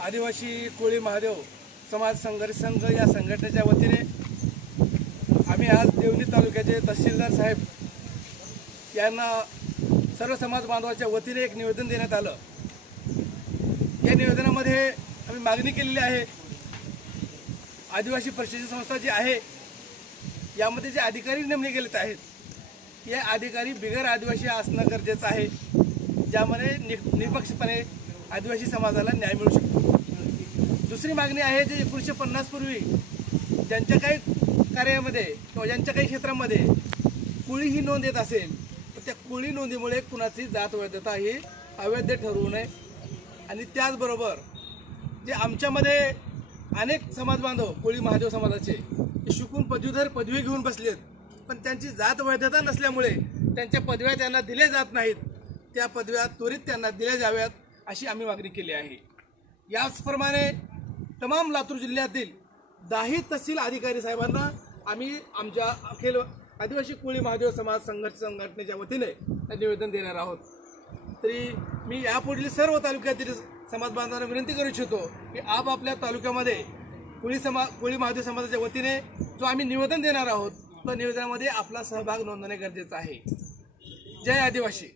आदिवासी कोळी महादेव समाज संघर्ष संघ या संघटनेच्या वतीने आम्ही आज देवणी तालुक्याचे तहसीलदार साहेब यांना सर्व समाज बांधवांच्या वतीने एक निवेदन देण्यात आलं। या निवेदनामध्ये आम्ही मागणी केलेली आहे, आदिवासी प्रशिक्षण संस्था जी आहे यामध्ये जे अधिकारी नेमले गेलेत आहेत, हे अधिकारी बिगर आदिवासी असणं गरजेचं आहे, ज्यामध्ये निष्पक्षपणे आदिवासी समाजाला न्याय मिळू शकतो। दुसरी मागणी आहे, जे 1950 पूर्वी ज्यांच्या काही कार्यामध्ये किंवा ज्यांच्या काही क्षेत्रामध्ये कुळी ही नोंद येत असेल तर त्या कुळी नोंदीमुळे कुणाची जात वैधता ही अवैध ठरवू नये। आणि त्याचबरोबर जे आमच्यामध्ये अनेक समाज बांधव कोळी महादेव समाजाचे शिकून पदवी घेऊन बसलेत, पण त्यांची जात वैधता नसल्यामुळे त्यांच्या पदव्या त्यांना दिल्या जात नाहीत, त्या पदव्या त्वरित त्यांना दिल्या जाव्यात अशी आम्ही मागणी केली आहे। याचप्रमाणे तमाम लातूर जिल्ह्यातील 10 तहसील अधिकारी साहेबांना आम्ही आमच्या अखिल आदिवासी कोळी महादेव समाज संघर्ष संघटनेच्या वतीने निवेदन देणार आहोत। तरी मी यापुढील सर्व तालुक्यातील समाज बांधवांना विनंती करू इच्छितो की आपापल्या तालुक्यामध्ये कोळी महादेव समाजाच्या वतीने जो आम्ही निवेदन देणार आहोत त्या निवेदनामध्ये आपला सहभाग नोंदवणे गरजेचं आहे। जय आदिवासी।